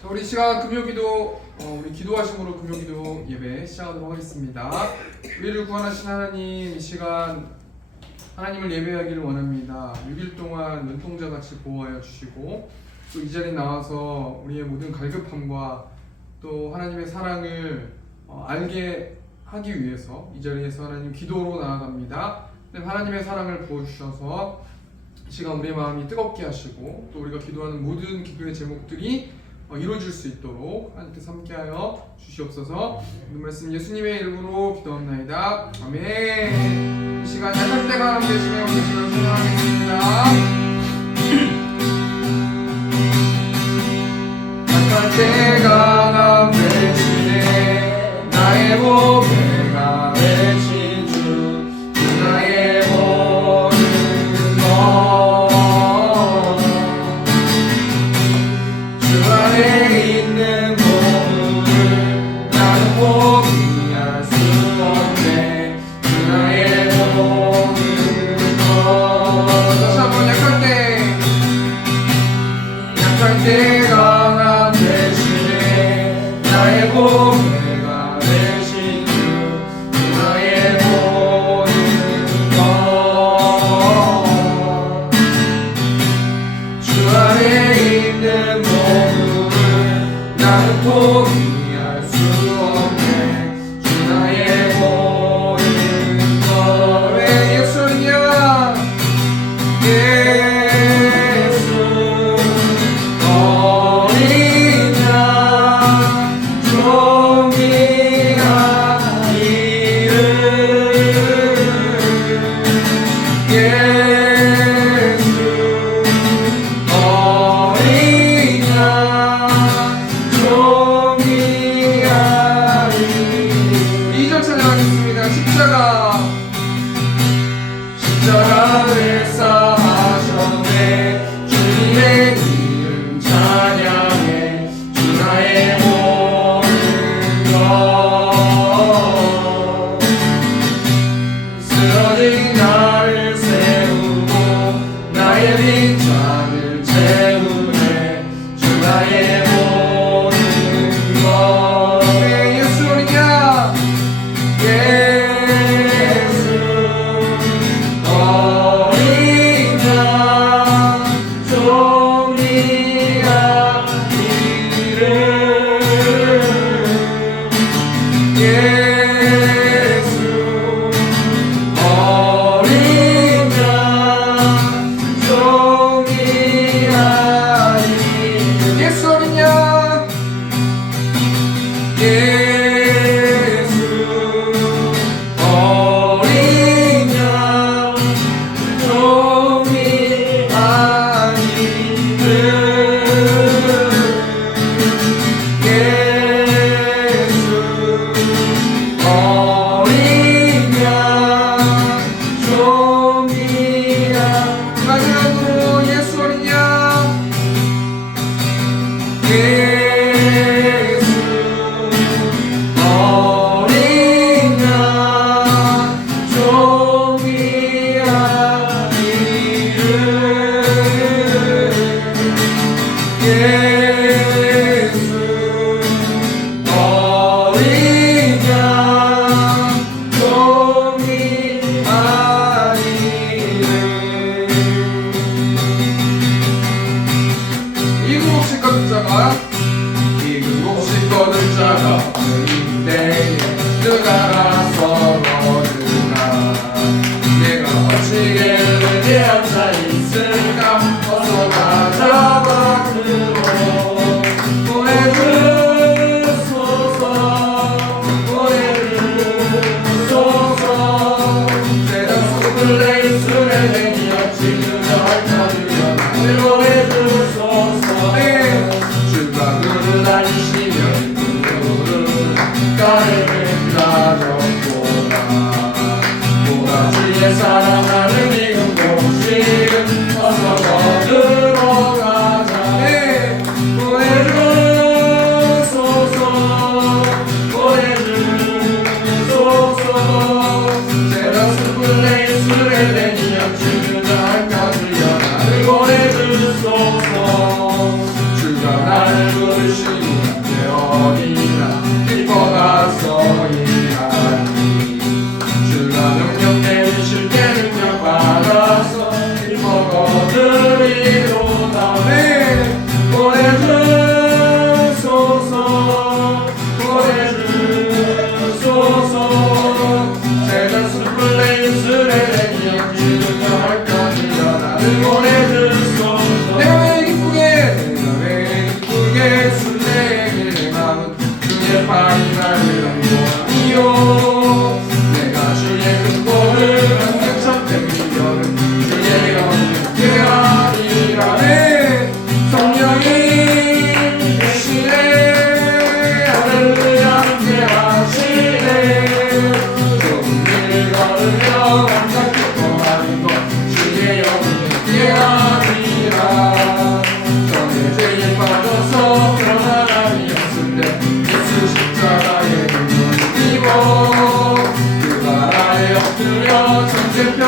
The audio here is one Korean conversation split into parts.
자, 우리 시간 금요기도 우리 기도하심으로 금요기도 예배 시작하도록 하겠습니다. 우리를 구원하신 하나님, 이 시간 하나님을 예배하기를 원합니다. 6일 동안 눈동자같이 보호하여 주시고 또 이 자리에 나와서 우리의 모든 갈급함과 또 하나님의 사랑을 알게 하기 위해서 이 자리에서 하나님 기도로 나아갑니다. 하나님의 사랑을 부어주셔서 이 시간 우리의 마음이 뜨겁게 하시고 또 우리가 기도하는 모든 기도의 제목들이 이루어질 수 있도록 하나님께서 함께하여 주시옵소서. 오늘 말씀 예수님의 이름으로 기도합나이다. 아멘. 이 시간 약할 때가 하나님 계시며 오늘 시간 소망하겠습니다. 약할 때가 남 대신에 나의 보배가 되신 주 나의 모든 것 주 안에 있는 보물을 나는 포기할 수 없네 주 나의 모든 것 다시 한번 약할 때가 남 대신에 나의 보배가 되신 주 나의 모든 것 주 안에 있는 보물을 나는 포기할 수 없네 주 나의 모든 것 왜 예수님이야 십자가를 쌓으셨네 주님의 이름 찬양해 주 나의 모든 것 쓰러진 나를 세우고 나의 빈잔을 채우네 주 나의 모든 것 왜 예수님이야 사랑하는 이금 공식 어서 거들어 가자 보내주소서 보내주소서 제가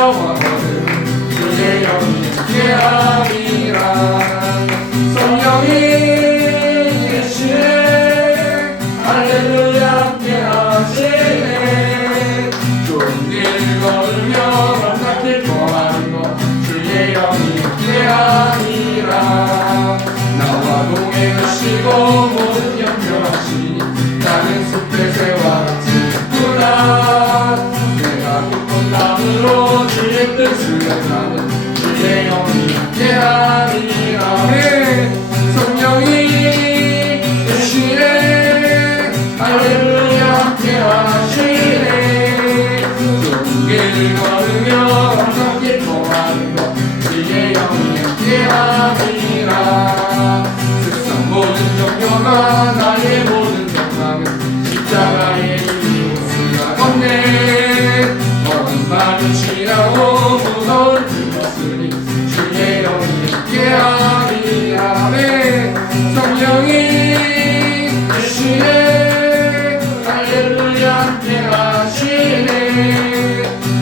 영원하거든 주의 영이 함께하리라 성령이 계시네 할렐루야 함께하시네 좋은 길 걸으며 감사길 거하는 것 주의 영이 함께하리라 나와 동행하시고 모든 연결하시니 나는 숲의 새와 같이 있구나 내가 깊은 땅으로 주의 뜻을 행하는 주의 영이 함께하리라 성령이 계시네 할렐루야 함께하시네 좋은 길 걸으며 항상 기뻐하는 것 주의 영이 함께하리라 세상 모든 종교가 나의 모든 영광은 십자가의 이름으로 쓰라건네 어둠 받으시라고 무서운 들었으니 주의 영이 함께하리라 성령이 계시네 할렐루야 함께하시네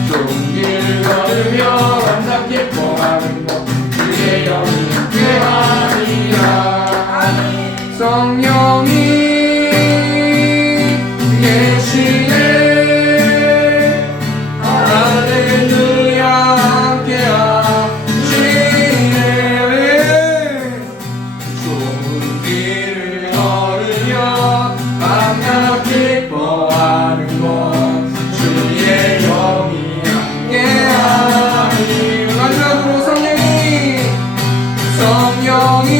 좋은 길 걸으며 감사 기뻐하는 것 주의 영이 함께하리라 성령이 계시네 할렐루야 함께하시네 좋은 길을 걸으며 밤낮 기뻐하는 것 주의 영이 함께하리 마지막으로 성령이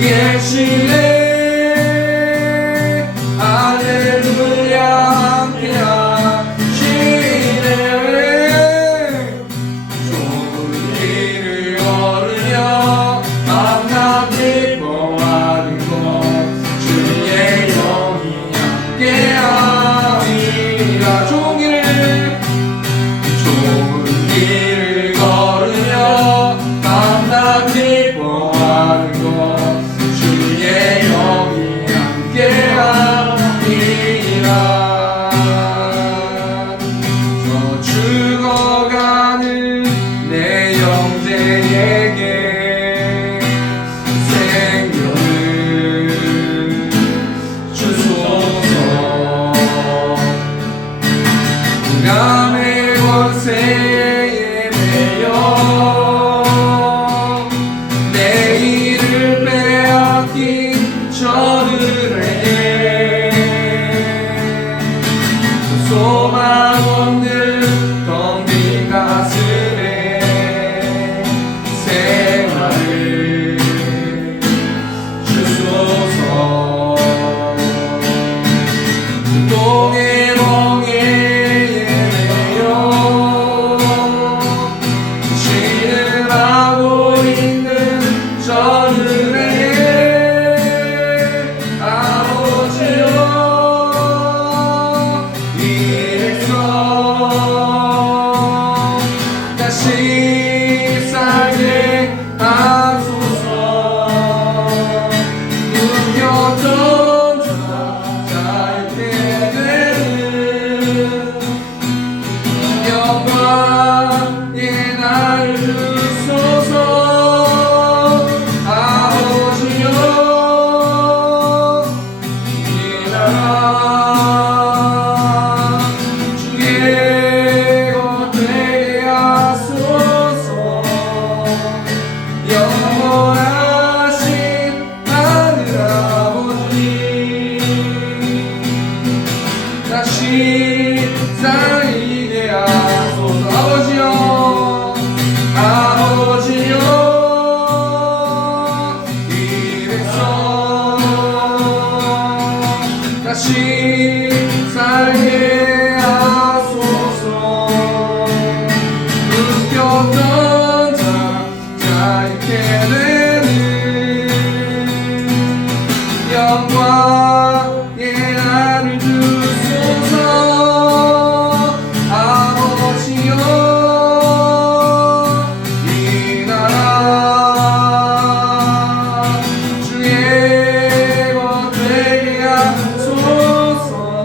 계시네 할렐루야 함께하시네 좋은 길을 걸으며 밤낮 기뻐하는 것 주의 영이 함께하리라 좋은 길을 걸으며 밤낮 기뻐하는 것 주의 영이 함께하리라 저 죽어가는 내 형제에게 생명을 주소서 남의 권세에 매여 내일을 빼앗긴 저들에게 소망 없는 텅빈 가슴에 생활을 주소서 똥에 멍에 매여 신음하고 있는 저들에게 아버지여 이 백성 다시 살게 하소서 눈겼던 자유케 되는 영광의 날 주소서 아버지여 이 나라 주의 것 되게 하소서 영원하신 하늘 아버지 다시 살게 하소서 아버지여 이 백성 다시 살게 하소서 묶였던 자유케 되는 영광의 날을 주소서 아버지여 이 나라 주의 것 되게 하소서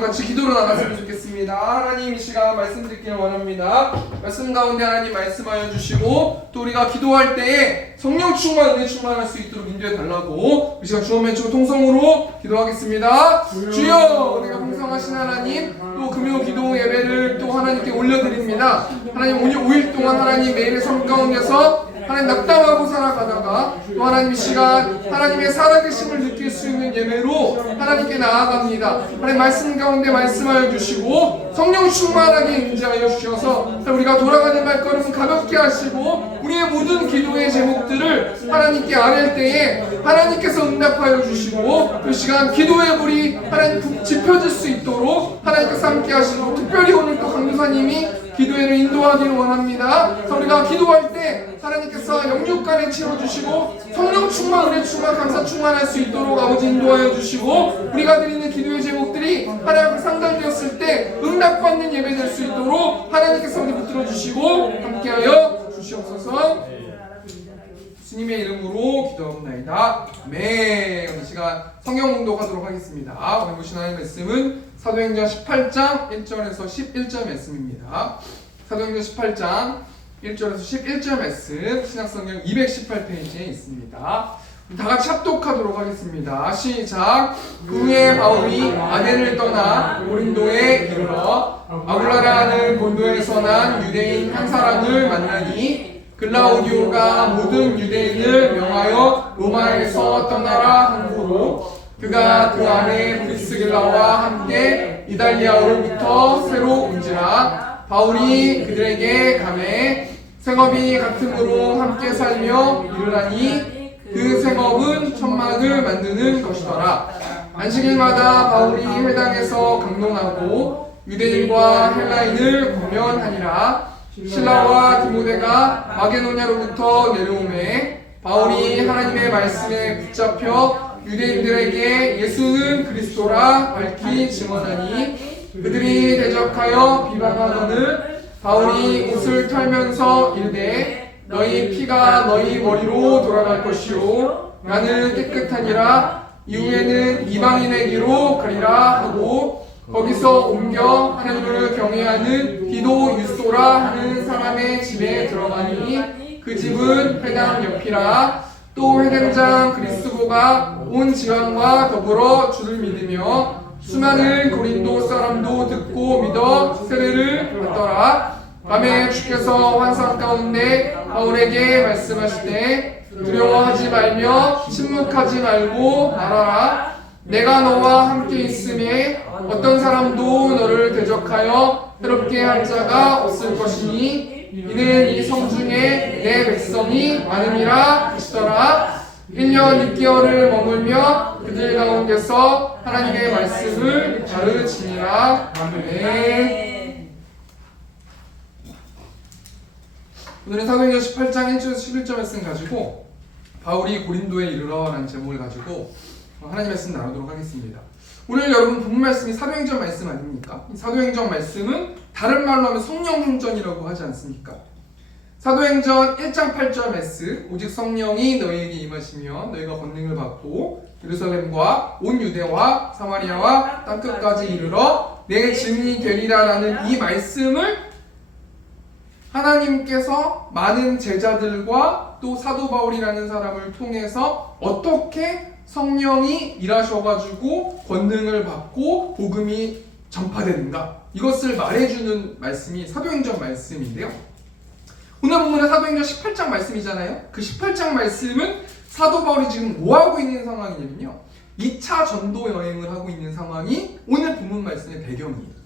오늘 같이 기도를 나눴으면 좋겠습니다. 하나님 이 시간 말씀 듣기를 원합니다. 말씀 가운데 하나님 말씀하여 주시고 또 우리가 기도할 때에 성령 충만, 은혜 충만할 수 있도록 인도해 달라고 이 시간 주어 멘치고 통성으로 기도하겠습니다. 주여, 내가 풍성하신 하나님, 또 금요 기도 예배를 또 하나님께 올려드립니다. 하나님 오늘 5일 동안 하나님 매일의 삶 가운데서 하나님 낙담하고 살아가다가 또 하나님 이 시간 하나님의 살아계심을 느낄 수 있는 예배로 하나님께 나아갑니다. 하나님 말씀 가운데 말씀하여 주시고 성령 충만하게 인지하여 주셔서 우리가 돌아가는 발걸음은 가볍게 하시고 우리의 모든 기도의 제목들을 하나님께 아뢰 때에 하나님께서 응답하여 주시고 그 시간 기도의 불이 하나님 지펴질 수 있도록 하나님께서 함께 하시고 특별히 오늘 또 강도사님이 기도회를 인도하기를 원합니다. 우리가 기도할 때 하나님께서 영육간에 채워주시고 성령 충만, 은혜 충만, 감사 충만할 수 있도록 아버지 인도하여 주시고 우리가 드리는 기도의 제목들이 하나님 앞에 상달되었을 때 응답받는 예배 될 수 있도록 하나님께서 우리 붙들어 주시고 함께하여 주시옵소서. 주님의 이름으로 기도합니다. 아멘. 이 시간 성경 공독하도록 하겠습니다. 오늘 보신 하나님의 말씀은 사도행전 18장 1절에서 11절 말씀입니다. 사도행전 18장 1절에서 11절 말씀 신약성경 218페이지에 있습니다. 다 같이 합독하도록 하겠습니다. 시작. 그 후에 바울이 아덴을 떠나 고린도에 이르러 아굴라라는 본도에서 난 유대인 한 사람을 만나니 글라우디오가 모든 유대인을 명하여 로마에서 떠나라 함으로 그가 그 안에 브리스길라와 함께 이달리아로부터 새로 온지라 바울이 그들에게 가매 생업이 같음으로 함께 살며 이르라니 그 생업은 천막을 만드는 것이더라. 안식일마다 바울이 회당에서 강론하고 유대인과 헬라인을 권면하니라. 실라와 디모데가 마게도냐로부터 내려오매 바울이 하나님의 말씀에 붙잡혀 유대인들에게 예수는 그리스도라 밝히 증언하니 그들이 대적하여 비방하거늘 바울이 옷을 털면서 이르되 너희 피가 너희 머리로 돌아갈 것이요 나는 깨끗하니라 이후에는 이방인에게로 가리라 하고 거기서 옮겨 하나님을 경외하는 디도 유소라 하는 사람의 집에 들어가니 그 집은 회당 옆이라. 또 회당장 그리스도가 온 지방과 더불어 주를 믿으며 수많은 고린도 사람도 듣고 믿어 세례를 받더라. 밤에 주께서 환상 가운데 바울에게 말씀하시되 두려워하지 말며 침묵하지 말고 말하라. 내가 너와 함께 있음에 어떤 사람도 너를 대적하여 해롭게 할 자가 없을 것이니 이는 이 성중에 내 백성이 많음이라 하시더라. 1년 6개월을 머물며 그들 가운데서 하나님의 말씀을 가르치니라. 아멘. 오늘은 사도행전 18장 1절에서 11절 말씀 가지고 바울이 고린도에 이르러라는 제목을 가지고 하나님 말씀 나누도록 하겠습니다. 오늘 여러분 본 말씀이 사도행전 말씀 아닙니까? 이 사도행전 말씀은 다른 말로 하면 성령행전이라고 하지 않습니까? 사도행전 1장 8절 말씀 오직 성령이 너희에게 임하시면 너희가 권능을 받고 예루살렘과 온 유대와 사마리아와 땅끝까지 이르러 내 증인이 되리라라는 이 말씀을 하나님께서 많은 제자들과 또 사도 바울이라는 사람을 통해서 어떻게 성령이 일하셔가지고 권능을 받고 복음이 전파되는가 이것을 말해주는 말씀이 사도행전 말씀인데요. 오늘 본문은 사도행전 18장 말씀이잖아요. 그 18장 말씀은 사도 바울이 지금 뭐하고 있는 상황이냐면요 2차 전도 여행을 하고 있는 상황이 오늘 본문 말씀의 배경이에요.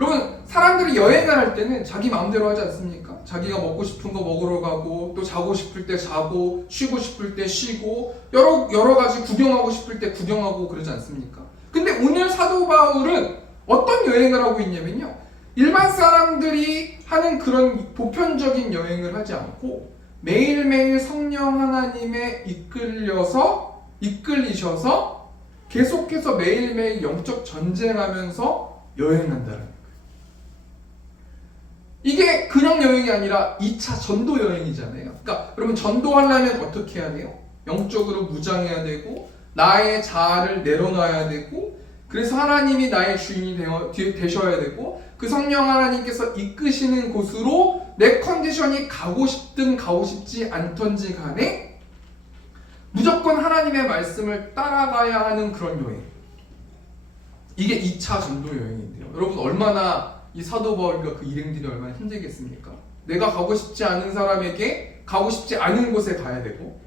여러분 사람들이 여행을 할 때는 자기 마음대로 하지 않습니까? 자기가 먹고 싶은 거 먹으러 가고 또 자고 싶을 때 자고 쉬고 싶을 때 쉬고 여러 가지 구경하고 싶을 때 구경하고 그러지 않습니까? 근데 오늘 사도 바울은 어떤 여행을 하고 있냐면요 일반 사람들이 하는 그런 보편적인 여행을 하지 않고 매일매일 성령 하나님에 이끌리셔서 계속해서 매일매일 영적 전쟁하면서 여행한다는 거예요. 이게 그냥 여행이 아니라 2차 전도 여행이잖아요. 그러니까 여러분 전도하려면 어떻게 해야 돼요? 영적으로 무장해야 되고 나의 자아를 내려놔야 되고 그래서 하나님이 나의 주인이 되셔야 되고 그 성령 하나님께서 이끄시는 곳으로 내 컨디션이 가고 싶든 가고 싶지 않던지 간에 무조건 하나님의 말씀을 따라가야 하는 그런 여행. 이게 2차 전도 여행인데요. 여러분 얼마나 이 사도 바울과 그 일행들이 얼마나 힘들겠습니까? 내가 가고 싶지 않은 사람에게 가고 싶지 않은 곳에 가야 되고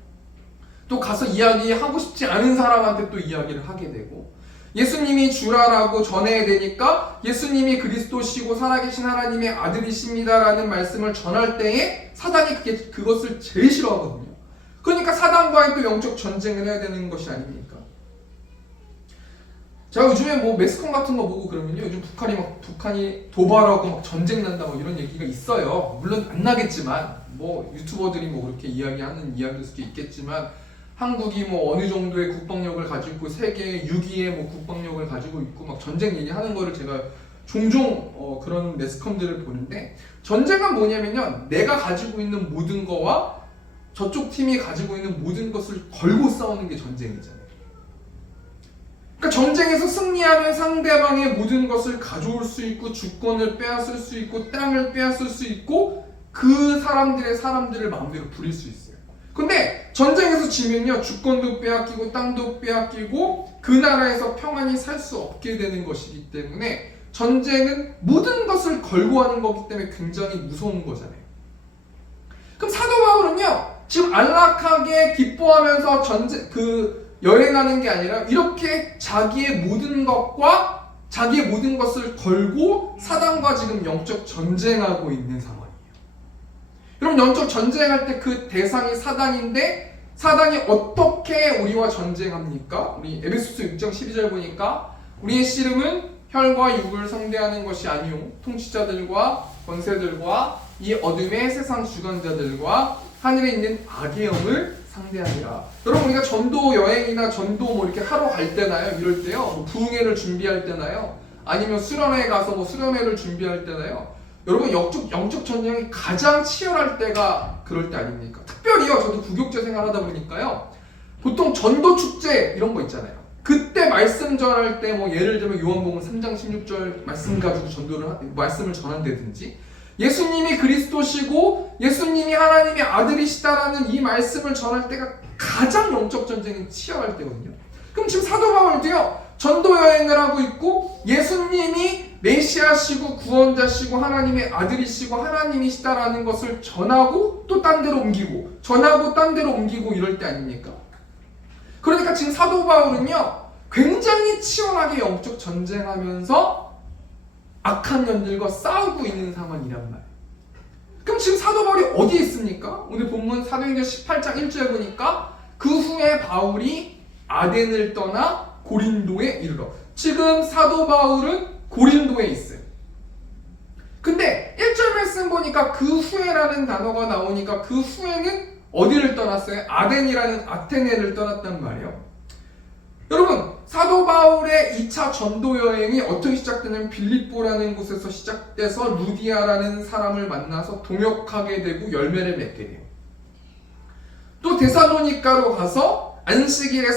또 가서 이야기하고 싶지 않은 사람한테 또 이야기를 하게 되고 예수님이 주라라고 전해야 되니까 예수님이 그리스도시고 살아계신 하나님의 아들이십니다라는 말씀을 전할 때에 사단이 그것을 제일 싫어하거든요. 그러니까 사단과의 또 영적 전쟁을 해야 되는 것이 아닙니까? 제가 요즘에 뭐 매스컴 같은 거 보고 그러면요, 요즘 북한이 도발하고 막 전쟁 난다 뭐 이런 얘기가 있어요. 물론 안 나겠지만 뭐 유튜버들이 뭐 그렇게 이야기하는 이야기일 수도 있겠지만 한국이 뭐 어느 정도의 국방력을 가지고 있고 세계 6위의 뭐 국방력을 가지고 있고 막 전쟁 얘기하는 거를 제가 종종 그런 매스컴들을 보는데 전쟁은 뭐냐면요, 내가 가지고 있는 모든 거와 저쪽 팀이 가지고 있는 모든 것을 걸고 싸우는 게 전쟁이잖아요. 그러니까 전쟁에서 승리하면 상대방의 모든 것을 가져올 수 있고 주권을 빼앗을 수 있고 땅을 빼앗을 수 있고 그 사람들을 마음대로 부릴 수 있어요. 근데 전쟁에서 지면요, 주권도 빼앗기고 땅도 빼앗기고 그 나라에서 평안히 살 수 없게 되는 것이기 때문에 전쟁은 모든 것을 걸고 하는 거기 때문에 굉장히 무서운 거잖아요. 그럼 사도 바울은요, 지금 안락하게 기뻐하면서 여행하는 게 아니라 이렇게 자기의 모든 것과 자기의 모든 것을 걸고 사단과 지금 영적 전쟁하고 있는 상황이에요. 여러분, 영적 전쟁할 때 그 대상이 사단인데 사단이 어떻게 우리와 전쟁합니까? 우리 에베소서 6장 12절 보니까 우리의 씨름은 혈과 육을 상대하는 것이 아니요 통치자들과 권세들과 이 어둠의 세상 주관자들과 하늘에 있는 악의 영을 상대하니라. 여러분, 우리가 전도 여행이나 전도 뭐 이렇게 하러 갈 때나요, 이럴 때요, 뭐 부흥회를 준비할 때나요, 아니면 수련회 가서 뭐 수련회를 준비할 때나요, 여러분 영적 전쟁이 가장 치열할 때가 그럴 때 아닙니까? 특별히요, 저도 부교육자 생활하다 보니까요, 보통 전도 축제 이런 거 있잖아요. 그때 말씀 전할 때 뭐 예를 들면 요한복음 3장 16절 말씀 가지고 말씀을 전한다든지, 예수님이 그리스도시고 예수님이 하나님의 아들이시다라는 이 말씀을 전할 때가 가장 영적 전쟁이 치열할 때거든요. 그럼 지금 사도 바울도요, 전도 여행을 하고 있고 예수님이 메시아시고 구원자시고 하나님의 아들이시고 하나님이시다라는 것을 전하고 또 딴 데로 옮기고 전하고 딴 데로 옮기고 이럴 때 아닙니까? 그러니까 지금 사도 바울은요, 굉장히 치열하게 영적 전쟁하면서 악한 년들과 싸우고 있는 상황이란 말이에요. 그럼 지금 사도 바울이 어디에 있습니까? 오늘 본문 사도행전 18장 1절 보니까 그 후에 바울이 아덴을 떠나 고린도에 이르러. 지금 사도 바울은 고린도에 있어요. 근데 1절 말씀 보니까 그 후에라는 단어가 나오니까 그 후에는 어디를 떠났어요? 아덴이라는 아테네를 떠났단 말이에요. 여러분, 사도 바울의 2차 전도 여행이 어떻게 시작되냐면 빌립보라는 곳에서 시작돼서 루디아라는 사람을 만나서 동역하게 되고 열매를 맺게 돼요. 또 데살로니가로 가서 안식일에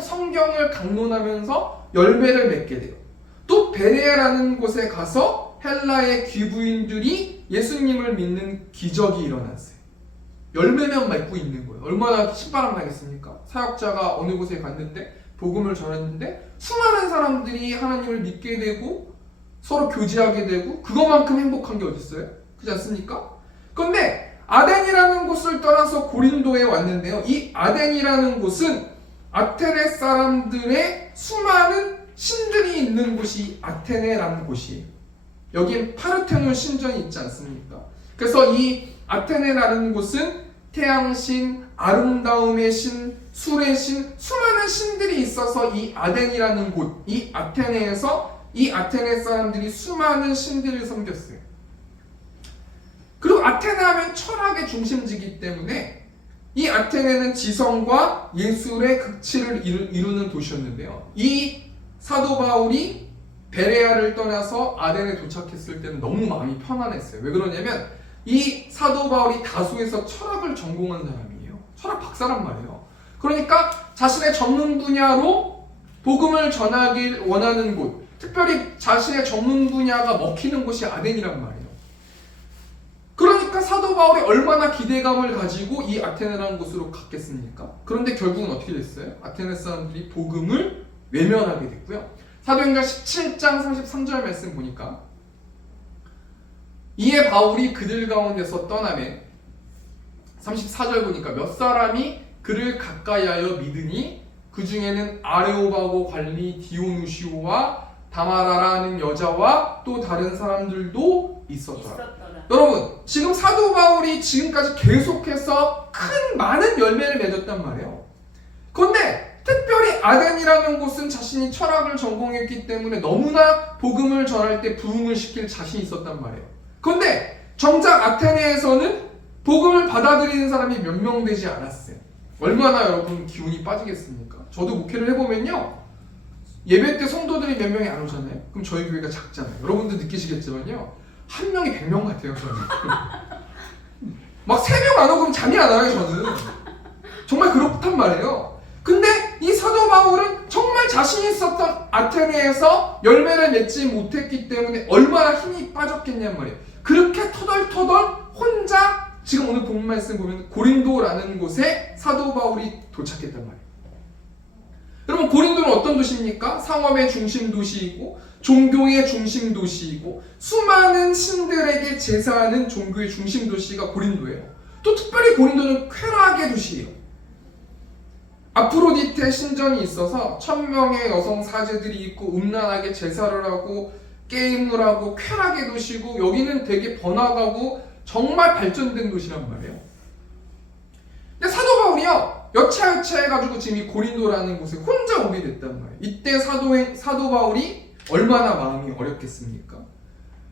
성경을 강론하면서 열매를 맺게 돼요. 또 베레아라는 곳에 가서 헬라의 귀부인들이 예수님을 믿는 기적이 일어났어요. 열매만 맺고 있는 거예요. 얼마나 신바람 나겠습니까? 사역자가 어느 곳에 갔는데 복음을 전했는데 수많은 사람들이 하나님을 믿게 되고 서로 교제하게 되고 그것만큼 행복한 게 어디 있어요? 그렇지 않습니까? 그런데 아덴이라는 곳을 떠나서 고린도에 왔는데요, 이 아덴이라는 곳은 아테네 사람들의 수많은 신들이 있는 곳이 아테네라는 곳이에요. 여기엔 파르테논 신전이 있지 않습니까? 그래서 이 아테네라는 곳은 태양신, 아름다움의 신, 술의 신, 수많은 신들이 있어서 이 아덴이라는 곳, 이 아테네에서 이 아테네 사람들이 수많은 신들을 섬겼어요. 그리고 아테네 하면 철학의 중심지이기 때문에 이 아테네는 지성과 예술의 극치를 이루는 도시였는데요, 이 사도 바울이 베레아를 떠나서 아덴에 도착했을 때는 너무 마음이 편안했어요. 왜 그러냐면 이 사도 바울이 다수에서 철학을 전공한 사람이에요. 철학 박사란 말이에요. 그러니까 자신의 전문 분야로 복음을 전하길 원하는 곳, 특별히 자신의 전문 분야가 먹히는 곳이 아덴이란 말이에요. 그러니까 사도 바울이 얼마나 기대감을 가지고 이 아테네라는 곳으로 갔겠습니까? 그런데 결국은 어떻게 됐어요? 아테네 사람들이 복음을 외면하게 됐고요. 사도행전 17장 33절 말씀 보니까 이에 바울이 그들 가운데서 떠나매 34절 보니까 몇 사람이 그를 가까이하여 믿으니 그 중에는 아레오바고 관리 디오누시오와 다마라라는 여자와 또 다른 사람들도 있었더라. 여러분, 지금 사도 바울이 지금까지 계속해서 큰 많은 열매를 맺었단 말이에요. 그런데 특별히 아덴이라는 곳은 자신이 철학을 전공했기 때문에 너무나 복음을 전할 때 부흥을 시킬 자신이 있었단 말이에요. 그런데 정작 아테네에서는 복음을 받아들이는 사람이 몇 명 되지 않았어요. 얼마나 여러분 기운이 빠지겠습니까? 저도 목회를 해보면요, 예배 때 성도들이 몇 명이 안 오잖아요. 그럼 저희 교회가 작잖아요. 여러분도 느끼시겠지만요, 한 명이 100명 같아요. 저는 막 3명 안 오고 그럼 잠이 안 와요. 저는 정말 그렇단 말이에요. 근데 이 사도 바울은 정말 자신이 있었던 아테네에서 열매를 맺지 못했기 때문에 얼마나 힘이 빠졌겠냔 말이에요. 그렇게 터덜터덜 혼자 지금 오늘 본문 말씀 보면 고린도라는 곳에 사도 바울이 도착했단 말이에요. 여러분, 고린도는 어떤 도시입니까? 상업의 중심 도시이고 종교의 중심 도시이고 수많은 신들에게 제사하는 종교의 중심 도시가 고린도예요. 또 특별히 고린도는 쾌락의 도시예요. 아프로디테 신전이 있어서 1000명의 여성 사제들이 있고 음란하게 제사를 하고 게임을 하고 쾌락의 도시고, 여기는 되게 번화가고 정말 발전된 도시란 말이에요. 근데 사도 바울이요, 여차여차 해가지고 지금 이 고린도라는 곳에 혼자 오게 됐단 말이에요. 이때 사도 바울이 얼마나 마음이 어렵겠습니까?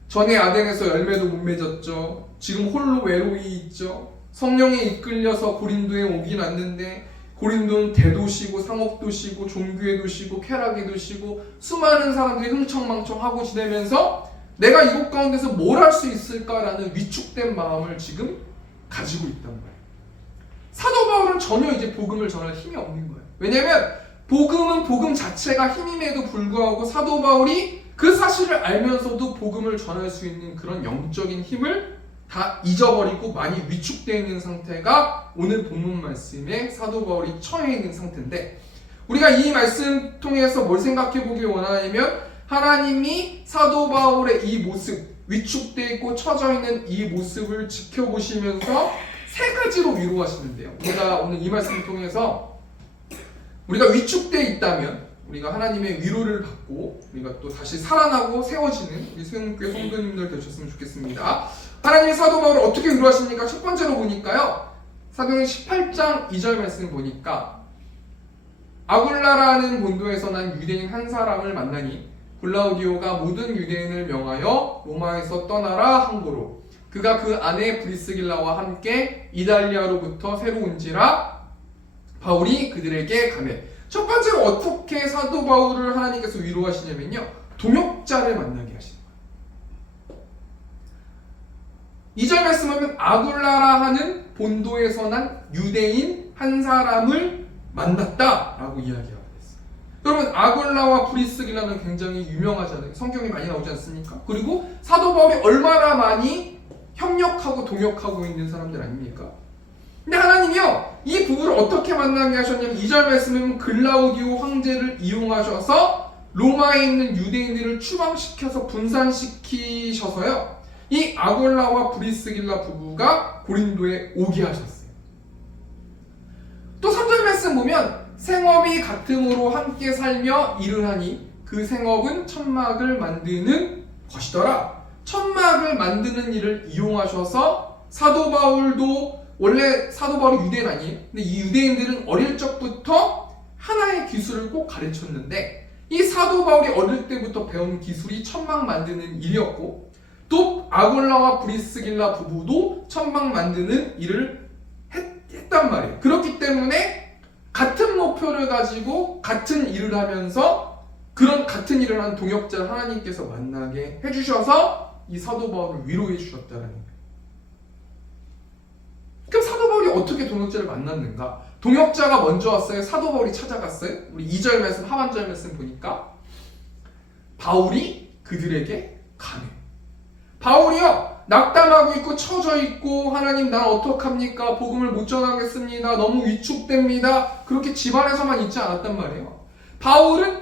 전에 아덴에서 열매도 못 맺었죠. 지금 홀로 외로이 있죠. 성령에 이끌려서 고린도에 오긴 왔는데 고린도는 대도시고 상업도시고 종교의 도시고 쾌락의 도시고 수많은 사람들이 흥청망청하고 지내면서 내가 이곳 가운데서 뭘 할 수 있을까라는 위축된 마음을 지금 가지고 있단 말이에요. 사도 바울은 전혀 이제 복음을 전할 힘이 없는 거예요. 왜냐하면 복음은 복음 자체가 힘임에도 불구하고 사도 바울이 그 사실을 알면서도 복음을 전할 수 있는 그런 영적인 힘을 다 잊어버리고 많이 위축되어 있는 상태가 오늘 본문 말씀에 사도 바울이 처해 있는 상태인데, 우리가 이 말씀 통해서 뭘 생각해 보길 원하냐면 하나님이 사도 바울의 이 모습, 위축되어 있고 처져 있는 이 모습을 지켜보시면서 3가지로 위로하시는데요. 우리가 오늘 이 말씀을 통해서 우리가 위축되어 있다면 우리가 하나님의 위로를 받고 우리가 또 다시 살아나고 세워지는 우리 세움교회 성도님들 되셨으면 좋겠습니다. 하나님이 사도 바울을 어떻게 위로하십니까? 첫 번째로 보니까요, 사도행전 18장 2절 말씀 보니까 아굴라라는 본도에서 난 유대인 한 사람을 만나니 글라우디오가 모든 유대인을 명하여 로마에서 떠나라 한고로 그가 그 아내 브리스길라와 함께 이달리아로부터 새로 온지라 바울이 그들에게 가매. 첫 번째로 어떻게 사도 바울을 하나님께서 위로하시냐면요, 동역자를 만나게 하시는 거예요. 2절 말씀하면 아굴라라 하는 본도에서 난 유대인 한 사람을 만났다라고 이야기하고 있어요. 여러분, 아굴라와 브리스길라는 굉장히 유명하잖아요. 성경에 많이 나오지 않습니까? 그리고 사도 바울이 얼마나 많이 협력하고 동역하고 있는 사람들 아닙니까? 근데 하나님이요, 이 부부를 어떻게 만나게 하셨냐면 2절 말씀은 글라우디오 황제를 이용하셔서 로마에 있는 유대인들을 추방시켜서 분산시키셔서요, 이 아굴라와 브리스길라 부부가 고린도에 오게 하셨어요. 또 3절 말씀 보면 생업이 같음으로 함께 살며 일을 하니 그 생업은 천막을 만드는 것이더라. 천막을 만드는 일을 이용하셔서 사도 바울도, 원래 사도 바울이 유대인 아니에요? 근데 이 유대인들은 어릴 적부터 하나의 기술을 꼭 가르쳤는데 이 사도 바울이 어릴 때부터 배운 기술이 천막 만드는 일이었고, 또 아굴라와 브리스길라 부부도 천막 만드는 일을 했단 말이에요. 그렇기 때문에 같은 목표를 가지고 같은 일을 하면서 그런 같은 일을 한 동역자를 하나님께서 만나게 해주셔서 이 사도 바울을 위로해 주셨다는 거예요. 그럼 사도 바울이 어떻게 동역자를 만났는가? 동역자가 먼저 왔어요? 사도 바울이 찾아갔어요? 우리 2절 말씀, 하반절 말씀 보니까 바울이 그들에게 가네. 바울이요, 낙담하고 있고 처져 있고 하나님 난 어떡합니까? 복음을 못 전하겠습니다. 너무 위축됩니다. 그렇게 집안에서만 있지 않았단 말이에요. 바울은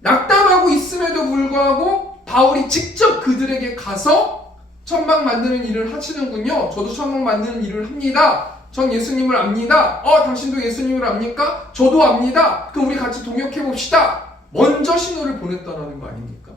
낙담하고 있음에도 불구하고 바울이 직접 그들에게 가서 천막 만드는 일을 하시는군요. 저도 천막 만드는 일을 합니다. 전 예수님을 압니다. 당신도 예수님을 압니까? 저도 압니다. 그럼 우리 같이 동역해 봅시다. 먼저 신호를 보냈다라는 거 아닙니까?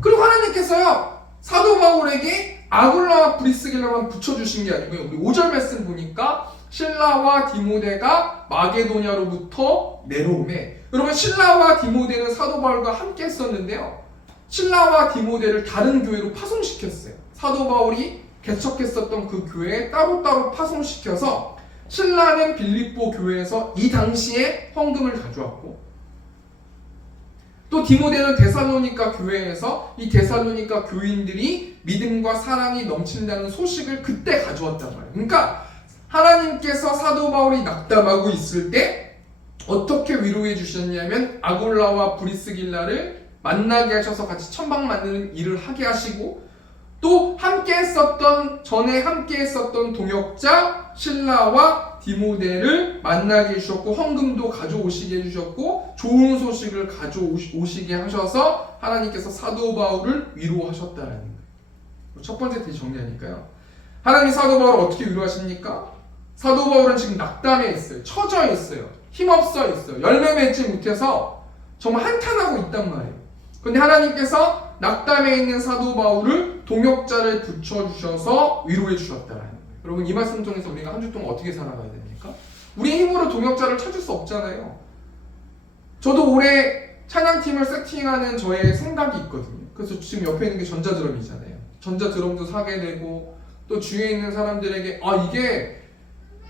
그리고 하나님께서요, 사도 바울에게 아굴라와 브리스길라만 붙여주신 게 아니고요. 우리 5절 말씀 보니까 실라와 디모데가 마게도냐로부터 내려오매. 여러분, 실라와 디모데는 사도 바울과 함께 했었는데요. 실라와 디모데를 다른 교회로 파송시켰어요. 사도 바울이 개척했었던 그 교회에 따로따로 파송시켜서 실라는 빌립보 교회에서 이 당시에 헌금을 가져왔고, 또 디모데는 데살로니가 교회에서 이 데살로니가 교인들이 믿음과 사랑이 넘친다는 소식을 그때 가져왔단 말이에요. 그러니까 하나님께서 사도 바울이 낙담하고 있을 때 어떻게 위로해 주셨냐면 아굴라와 브리스길라를 만나게 하셔서 같이 천막 만드는 일을 하게 하시고, 또 전에 함께 했었던 동역자 실라와 디모데를 만나게 해주셨고, 헌금도 가져오시게 해주셨고, 좋은 소식을 가져오시게 하셔서 하나님께서 사도 바울을 위로하셨다라는 거예요. 첫 번째 대지 정리하니까요, 하나님이 사도 바울을 어떻게 위로하십니까? 사도 바울은 지금 낙담해 있어요. 처져 있어요. 힘없어 있어요. 열매 맺지 못해서 정말 한탄하고 있단 말이에요. 그런데 하나님께서 낙담해 있는 사도 바울을 동역자를 붙여주셔서 위로해 주셨다라는 거예요. 여러분, 이 말씀 통해서 우리가 한 주 동안 어떻게 살아가야 됩니까? 우리 힘으로 동역자를 찾을 수 없잖아요. 저도 올해 찬양팀을 세팅하는 저의 생각이 있거든요. 그래서 지금 옆에 있는 게 전자드럼이잖아요. 전자드럼도 사게 되고, 또 주위에 있는 사람들에게 이게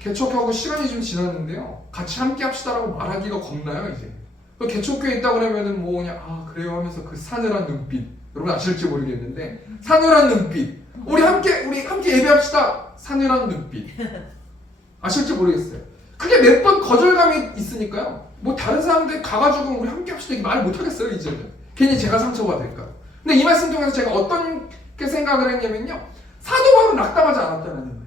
개척하고 시간이 좀 지났는데요, 같이 함께 합시다라고 말하기가 겁나요. 이제 개척교회 있다 그러면은 뭐 그냥 그래요 하면서 그 사늘한 눈빛, 여러분 아실지 모르겠는데 사늘한 눈빛, 우리 함께 예배합시다, 사늘한 눈빛, 아실지 모르겠어요. 그게 몇 번 거절감이 있으니까요, 뭐 다른 사람들 가가지고 우리 함께 합시다 이렇게 말 못하겠어요. 이제는 괜히 제가 상처받을까. 근데 이 말씀 통해서 제가 어떤 게 생각을 했냐면요, 사도 바울은 낙담하지 않았다는 거예요.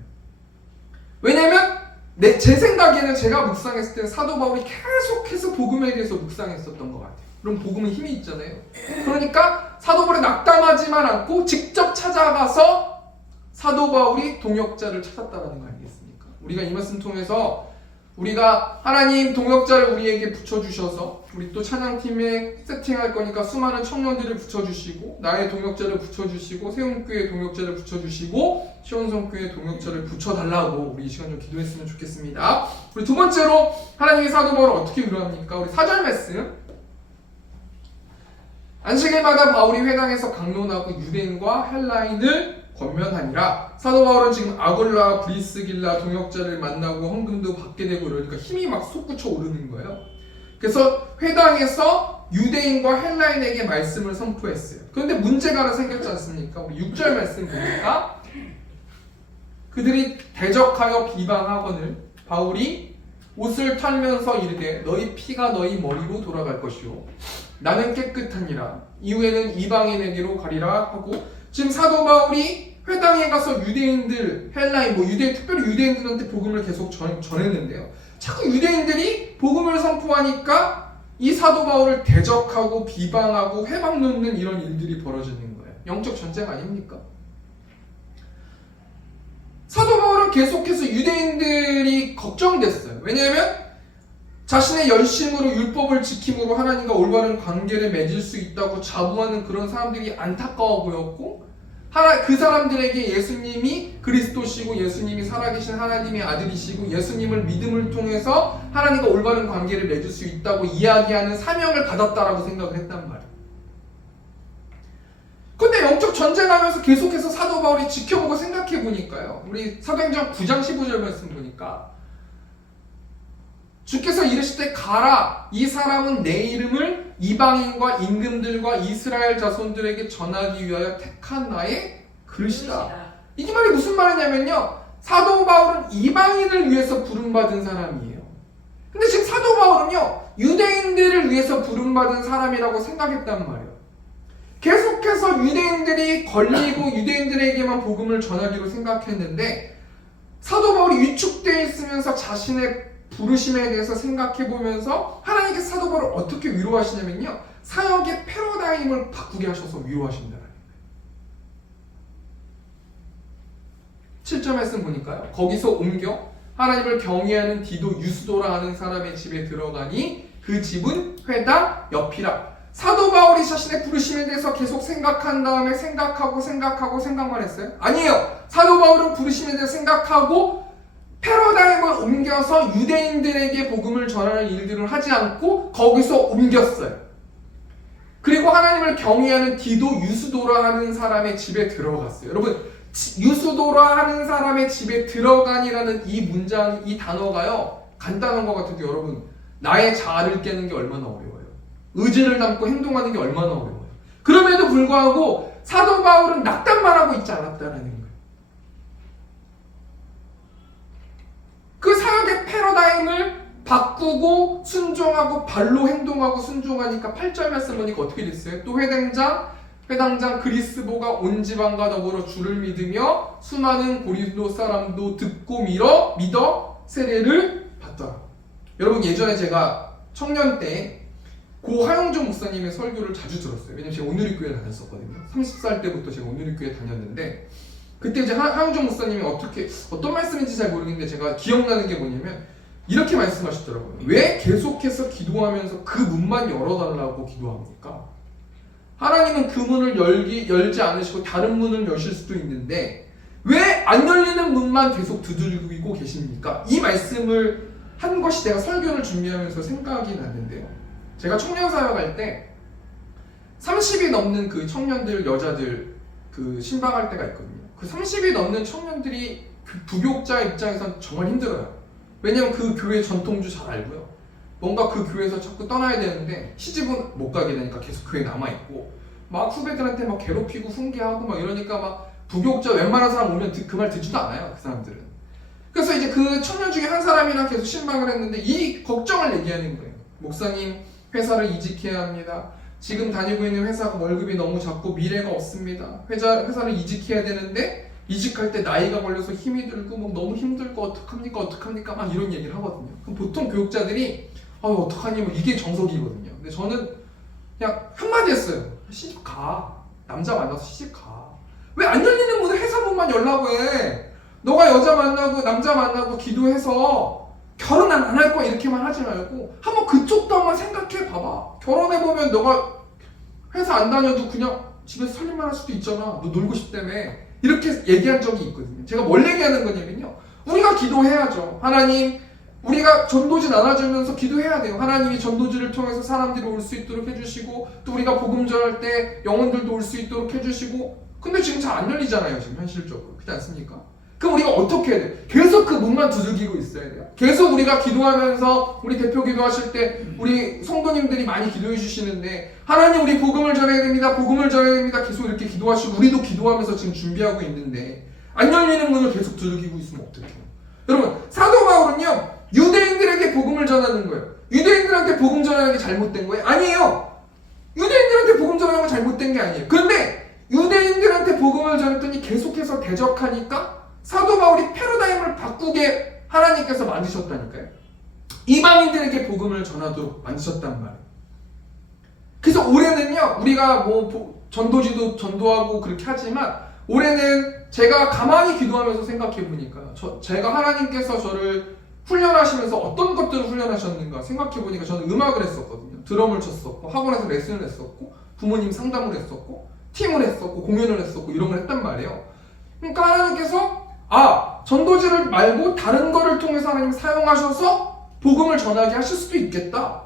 왜냐면 제 생각에는 제가 묵상했을 때 사도 바울이 계속해서 복음에 대해서 묵상했었던 것 같아요. 그럼 복음은 힘이 있잖아요. 그러니까 사도 바울이 낙담하지만 않고 직접 찾아가서 사도 바울이 동역자를 찾았다는 거 아니겠습니까? 우리가 이 말씀 통해서 우리가 하나님 동역자를 우리에게 붙여주셔서, 우리 또 찬양팀에 세팅할 거니까 수많은 청년들을 붙여주시고, 나의 동역자를 붙여주시고, 세움교회 동역자를 붙여주시고, 시온성교회 동역자를 붙여달라고 우리 이 시간 좀 기도했으면 좋겠습니다. 우리 두 번째로 하나님이 사도 바울을 어떻게 위로합니까? 우리 4절 말씀, 안식일마다 바울이 회당에서 강론하고 유대인과 헬라인을 권면하니라. 사도 바울은 지금 아굴라, 브리스길라 동역자를 만나고 헌금도 받게 되고 이러니까 힘이 막 솟구쳐 오르는 거예요. 그래서 회당에서 유대인과 헬라인에게 말씀을 선포했어요. 그런데 문제가 하나 생겼지 않습니까? 우리 6절 말씀 보니까 그들이 대적하여 비방하거늘 바울이 옷을 털면서 이르되 너희 피가 너희 머리로 돌아갈 것이요 나는 깨끗하니라. 이후에는 이방인에게로 가리라 하고, 지금 사도 바울이 회당에 가서 유대인들, 헬라인, 특별히 유대인들한테 복음을 계속 전했는데요, 자꾸 유대인들이 복음을 선포하니까 이 사도 바울을 대적하고 비방하고 회방 놓는 이런 일들이 벌어지는 거예요. 영적 전쟁 아닙니까? 사도 바울은 계속해서 유대인들이 걱정됐어요. 왜냐하면 자신의 열심으로 율법을 지킴으로 하나님과 올바른 관계를 맺을 수 있다고 자부하는 그런 사람들이 안타까워 보였고, 그 사람들에게 예수님이 그리스도시고 예수님이 살아계신 하나님의 아들이시고 예수님을 믿음을 통해서 하나님과 올바른 관계를 맺을 수 있다고 이야기하는 사명을 받았다라고 생각을 했단 말이에요. 근데 영적 전쟁하면서 계속해서 사도 바울이 지켜보고 생각해 보니까요, 우리 사도행전 9장 15절 말씀 보니까 주께서 이르실 때 가라, 이 사람은 내 이름을 이방인과 임금들과 이스라엘 자손들에게 전하기 위하여 택한 나의 그릇이다. 이게 말이 무슨 말이냐면요, 사도 바울은 이방인을 위해서 부름받은 사람이에요. 근데 지금 사도 바울은요, 유대인들을 위해서 부름받은 사람이라고 생각했단 말이에요. 계속해서 유대인들이 걸리고 유대인들에게만 복음을 전하기로 생각했는데, 사도 바울이 위축되어 있으면서 자신의 부르심에 대해서 생각해보면서 하나님께서 사도 바울을 어떻게 위로하시냐면요, 사역의 패러다임을 바꾸게 하셔서 위로하신다는 거예요. 7절 말씀 보니까요, 거기서 옮겨 하나님을 경외하는 디도 유스도라 하는 사람의 집에 들어가니 그 집은 회당 옆이라. 사도 바울이 자신의 부르심에 대해서 계속 생각한 다음에 생각만 했어요? 아니에요. 사도 바울은 부르심에 대해서 생각하고 패러다임을 옮겨서 유대인들에게 복음을 전하는 일들을 하지 않고 거기서 옮겼어요. 그리고 하나님을 경외하는 디도 유스도라 하는 사람의 집에 들어갔어요. 여러분, 유스도라 하는 사람의 집에 들어간이라는 이 문장, 이 단어가요, 간단한 것 같아도 여러분, 나의 자아를 깨는 게 얼마나 어려워요. 의지를 담고 행동하는 게 얼마나 어려워요. 그럼에도 불구하고 사도 바울은 낙담만 하고 있지 않았다는 거예요. 그 사역의 패러다임을 바꾸고 순종하고 발로 행동하고 순종하니까 8절 말씀 보니까 어떻게 됐어요? 또 회당장 그리스도가 온 지방과 더불어 주를 믿으며 수많은 고린도 사람도 듣고 믿어 세례를 받더라. 여러분, 예전에 제가 청년 때 고 하영종 목사님의 설교를 자주 들었어요. 왜냐면 제가 온누리교회 다녔었거든요. 30살 때부터 제가 온누리교회 다녔는데, 그때 이제 하영종 목사님이 어떤 말씀인지 잘 모르겠는데 제가 기억나는 게 뭐냐면 이렇게 말씀하시더라고요. 왜 계속해서 기도하면서 그 문만 열어달라고 기도합니까? 하나님은 그 문을 열지 않으시고 다른 문을 여실 수도 있는데 왜 안 열리는 문만 계속 두들기고 계십니까? 이 말씀을 한 것이 제가 설교를 준비하면서 생각이 났는데요. 제가 청년 사역할 때 30이 넘는 그 청년들, 여자들 그 신방할 때가 있거든요. 그 30이 넘는 청년들이 부교육자 입장에선 정말 힘들어요. 왜냐면 그 교회 전통주 잘 알고요. 뭔가 그 교회에서 자꾸 떠나야 되는데 시집은 못 가게 되니까 계속 교회에 남아있고, 막 후배들한테 막 괴롭히고 훈계하고 막 이러니까 막 부교육자 웬만한 사람 오면 그 말 듣지도 않아요, 그 사람들은. 그래서 이제 그 청년 중에 한 사람이랑 계속 신방을 했는데 이 걱정을 얘기하는 거예요. 목사님, 회사를 이직해야 합니다. 지금 다니고 있는 회사가 월급이 너무 작고 미래가 없습니다. 회사를 이직해야 되는데 이직할 때 나이가 걸려서 힘이 들고 뭐 너무 힘들고 어떡합니까 막 이런 얘기를 하거든요. 그럼 보통 교육자들이 어떡하니 뭐 이게 정석이거든요. 근데 저는 그냥 한마디 했어요. 시집 가. 남자 만나서 시집 가. 왜 안 열리는 문을 회사 문만 열라고 해. 너가 여자 만나고 남자 만나고 기도해서 결혼 안 할 거야 이렇게만 하지 말고 한번 그쪽도 한번 생각해 봐봐. 결혼해보면 너가 회사 안 다녀도 그냥 집에서 살림만 할 수도 있잖아. 너 놀고 싶다며. 이렇게 얘기한 적이 있거든요. 제가 뭘 얘기하는 거냐면요, 우리가 기도해야죠. 하나님, 우리가 전도지 나눠주면서 기도해야 돼요. 하나님이 전도지를 통해서 사람들이 올 수 있도록 해주시고, 또 우리가 복음 전할 때 영혼들도 올 수 있도록 해주시고. 근데 지금 잘 안 열리잖아요, 지금 현실적으로. 그렇지 않습니까? 그럼 우리가 어떻게 해야 돼요? 계속 그 문만 두들기고 있어야 돼요. 계속 우리가 기도하면서, 우리 대표 기도하실 때 우리 성도님들이 많이 기도해 주시는데, 하나님 우리 복음을 전해야 됩니다. 복음을 전해야 됩니다. 계속 이렇게 기도하시고 우리도 기도하면서 지금 준비하고 있는데 안 열리는 문을 계속 두들기고 있으면 어떡해요? 여러분, 사도 바울은요, 유대인들에게 복음을 전하는 거예요. 유대인들한테 복음 전하는 게 잘못된 거예요? 아니에요. 유대인들한테 복음 전하는 건 잘못된 게 아니에요. 그런데 유대인들한테 복음을 전했더니 계속해서 대적하니까 사도 바울이 패러다임을 바꾸게 하나님께서 만드셨다니까요. 이방인들에게 복음을 전하도록 만드셨단 말이에요. 그래서 올해는요, 우리가 뭐 전도지도 전도하고 그렇게 하지만 올해는 제가 가만히 기도하면서 생각해 보니까 제가 하나님께서 저를 훈련하시면서 어떤 것들을 훈련하셨는가 생각해 보니까 저는 음악을 했었거든요. 드럼을 쳤었고 학원에서 레슨을 했었고 부모님 상담을 했었고 팀을 했었고 공연을 했었고 이런 걸 했단 말이에요. 그러니까 하나님께서 전도지를 말고 다른 거를 통해서 하나님 사용하셔서 복음을 전하게 하실 수도 있겠다.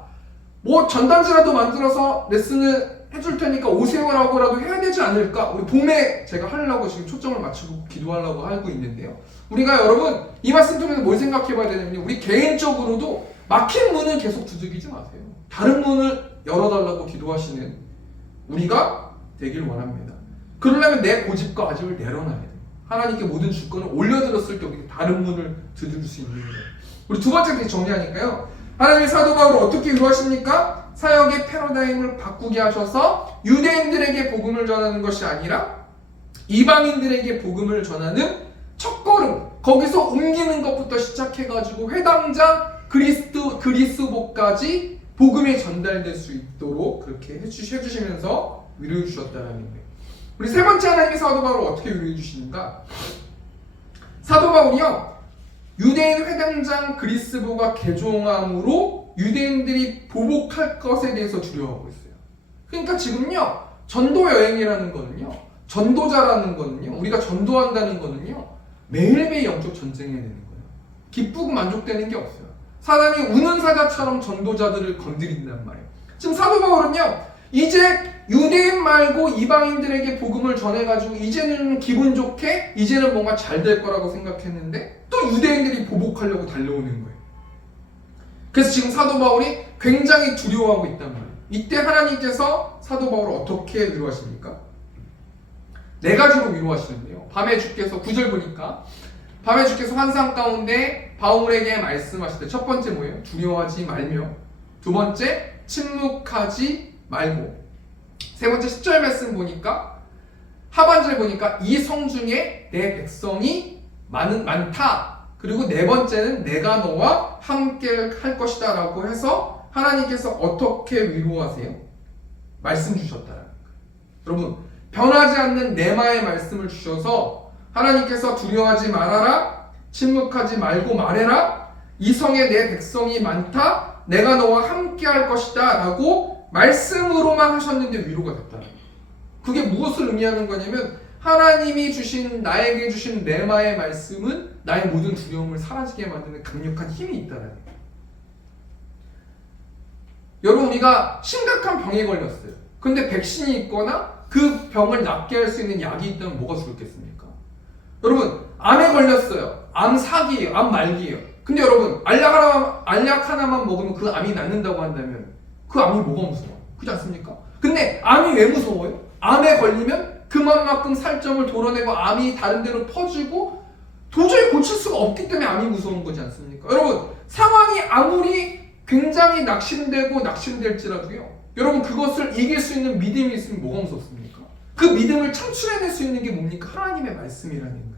뭐 전단지라도 만들어서 레슨을 해줄 테니까 오세요라고라도 해야 되지 않을까? 우리 봄에 제가 하려고 지금 초점을 맞추고 기도하려고 하고 있는데요. 우리가 여러분 이 말씀 통해서 뭘 생각해 봐야 되냐면 우리 개인적으로도 막힌 문을 계속 두들기지 마세요. 다른 문을 열어달라고 기도하시는 우리가 되길 원합니다. 그러려면 내 고집과 아집을 내려놔야 돼요. 하나님께 모든 주권을 올려드렸을 때 우리가 다른 문을 두드릴 수 있는 거예요. 우리 두 번째 정리하니까요. 하나님의 사도 바울을 어떻게 위로하십니까? 사역의 패러다임을 바꾸게 하셔서 유대인들에게 복음을 전하는 것이 아니라 이방인들에게 복음을 전하는 첫걸음, 거기서 옮기는 것부터 시작해가지고 회당장 그리스도까지 복음이 전달될 수 있도록 그렇게 해주시면서 위로해 주셨다는 거예요. 우리 세 번째 하나님의 사도 바울을 어떻게 위로해 주시는가? 사도 바울이요, 유대인 회당장 그리스도가 개종함으로 유대인들이 보복할 것에 대해서 두려워하고 있어요. 그러니까 지금요, 전도 여행이라는 거는요, 전도자라는 거는요, 우리가 전도한다는 거는요, 매일매일 영적 전쟁해야 되는 거예요. 기쁘고 만족되는 게 없어요. 사람이 우는 사자처럼 전도자들을 건드린단 말이에요. 지금 사도 바울은요, 이제 유대인 말고 이방인들에게 복음을 전해가지고 이제는 기분 좋게 이제는 뭔가 잘 될 거라고 생각했는데 또 유대인들이 보복하려고 달려오는 거예요. 그래서 지금 사도 바울이 굉장히 두려워하고 있단 말이에요. 이때 하나님께서 사도 바울을 어떻게 위로하십니까? 네 가지로 위로하시는데요. 밤에 주께서 9절 보니까 밤에 주께서 환상 가운데 바울에게 말씀하실 때 첫 번째 뭐예요? 두려워하지 말며, 두 번째 침묵하지 말고, 세 번째 10절 말씀 보니까 하반절 보니까 이 성중에 내 백성이 많다. 그리고 네 번째는 내가 너와 함께 할 것이다 라고 해서 하나님께서 어떻게 위로하세요? 말씀 주셨다는 거예요. 여러분, 변하지 않는 내마의 말씀을 주셔서 하나님께서 두려워하지 말아라, 침묵하지 말고 말해라, 이 성에 내 백성이 많다, 내가 너와 함께 할 것이다 라고 말씀으로만 하셨는데 위로가 됐다. 그게 무엇을 의미하는 거냐면 하나님이 주신, 나에게 주신 레마의 말씀은 나의 모든 두려움을 사라지게 만드는 강력한 힘이 있다는 거예요. 여러분, 우리가 심각한 병에 걸렸어요. 근데 백신이 있거나 그 병을 낫게 할 수 있는 약이 있다면 뭐가 좋겠습니까? 여러분, 암에 걸렸어요. 암 사기예요. 암 말기예요. 근데 여러분, 알약 하나만 먹으면 그 암이 낫는다고 한다면 그 암이 뭐가 무서워? 그렇지 않습니까? 근데 암이 왜 무서워요? 암에 걸리면 그만큼 살점을 도려내고 암이 다른 데로 퍼지고 도저히 고칠 수가 없기 때문에 암이 무서운 거지 않습니까? 여러분, 상황이 아무리 굉장히 낙심될지라도요, 여러분, 그것을 이길 수 있는 믿음이 있으면 뭐가 무섭습니까? 그 믿음을 창출해낼 수 있는 게 뭡니까? 하나님의 말씀이라는 거예요.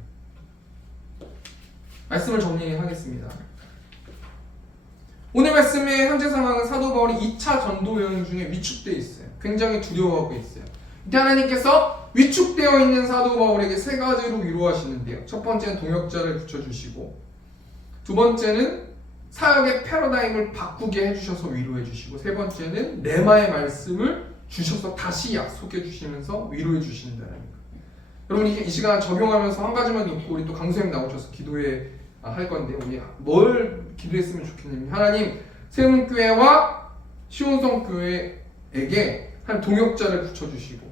말씀을 정리하겠습니다. 오늘 말씀의 현재 상황은 사도 바울이 2차 전도 여행 중에 위축되어 있어요. 굉장히 두려워하고 있어요. 이때 하나님께서 위축되어 있는 사도 바울에게 세 가지로 위로하시는데요. 첫 번째는 동역자를 붙여주시고, 두 번째는 사역의 패러다임을 바꾸게 해주셔서 위로해 주시고, 세 번째는 레마의 말씀을 주셔서 다시 약속해 주시면서 위로해 주신다는 거예요. 여러분, 이 시간 적용하면서 한 가지만 놓고 우리 또 강수님 나오셔서 기도해 할 건데, 우리 뭘 기도했으면 좋겠냐면, 하나님, 세운교회와 시온성교회에게 한 동역자를 붙여주시고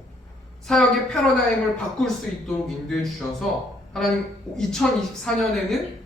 사역의 패러다임을 바꿀 수 있도록 인도해 주셔서 하나님 2024년에는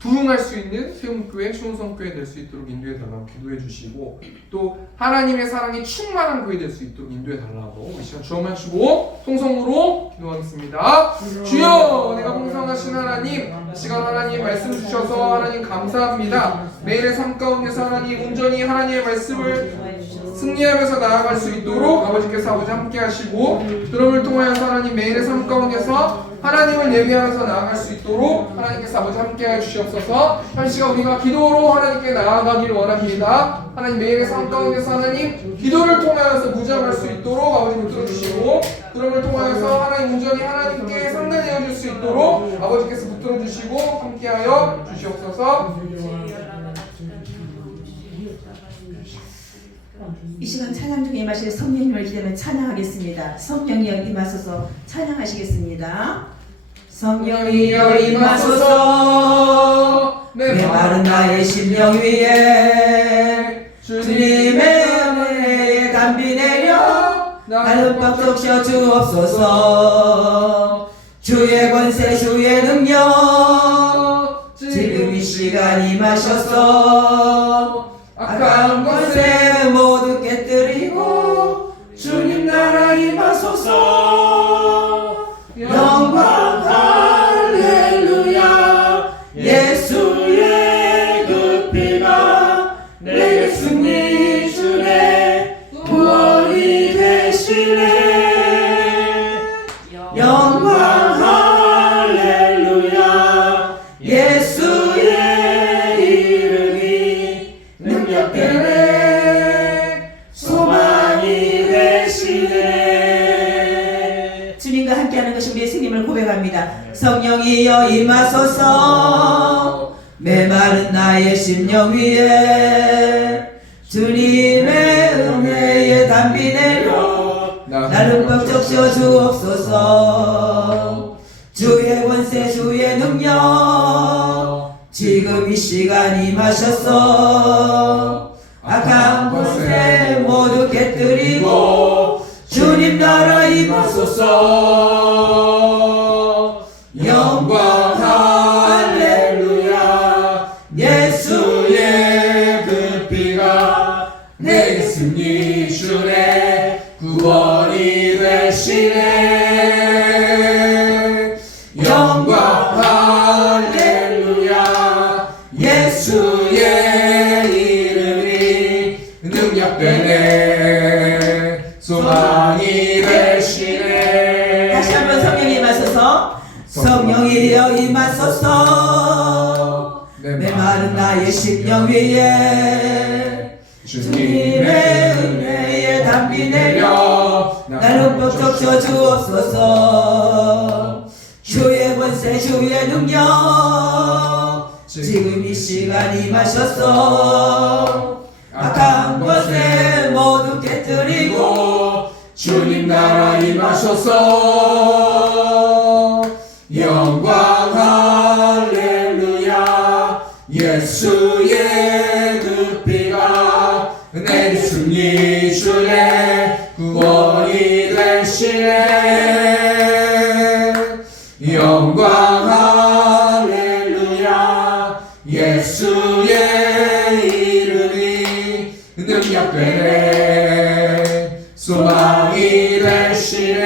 부흥할 수 있는 세움교회, 시온성교회 될 수 있도록 인도해 달라고 기도해 주시고, 또 하나님의 사랑이 충만한 교회 될 수 있도록 인도해 달라고 이 시간 주어만 주고 통성으로 기도하겠습니다. 주여, 내가 풍성하신 하나님, 이 시간 하나님 말씀 주셔서 하나님 감사합니다. 매일의 삶 가운데서 하나님 온전히 하나님의 말씀을 승리하면서 나아갈 수 있도록 아버지께서 아버지 함께 하시고, 그럼을 통하여서 하나님 매일의 삶 가운데서 하나님을 예배하면서 나아갈 수 있도록 하나님께서 아버지 함께해 주시옵소서. 한 시간 우리가 기도로 하나님께 나아가기를 원합니다. 하나님 매일의 삶 가운데서 하나님 기도를 통하여서 무장할 수 있도록 아버지 붙들어 주시고, 그럼을 통하여서 하나님 온전히 하나님께 상대되어 줄 수 있도록 아버지께서 붙들어 주시고 함께하여 주시옵소서. 이 시간 찬양 중에 임하실 성령님을 기대하며 찬양하겠습니다. 성령이여 임하소서. 찬양하시겠습니다. 성령이여 임하소서. 내 마른 나의 심령 위에 주님의 은혜에 담비 내려 나를 뻑뻑 셔 주옵소서. 주의 권세 주의 능력 지금 이 시간 임하셔서 악한 권세 모두 깨뜨리고 주님 나라 임하소서. 영광 되시네. 영광 할렐루야. 예수의 이름이 능력되네. 소망이 되시네. 주님과 함께하는 것이 우리의 생님을 고백합니다. 성령이여 임하소서. 메마른 나의 심령 위에 주님의 은혜에 담비 내려 나를 꽉 적셔 주옵소서. 주의 권세 주의 능력 지금 이 시간 임하셨어. 악한 권세 모두 깨뜨리고 주님 나라 임하소서. 영광 할렐루야. 예수의 그 피가 내 승리 주네. 구원이 되시네. 영광 할렐루야. 예수의 이름이 능력되네. 소망이 되시네. 다시 한번 성령이 임하소서. 성령이여 임하소서. 메마른 나의 심령 위에 주님의 은혜에 담비 내려 나를 꼭 적셔 주옵소서. 주의 권세 주의 능력 지금 이 시간 임하셨어. 악한 권세 모두 깨뜨리고 주님 나라 임하소서. 영광 할렐루야. 예수의 그 피가 내 승리 주네. 구원이 되시네. 영광 할렐루야. 예수의 이름이 능력되네. 소망이 되시네.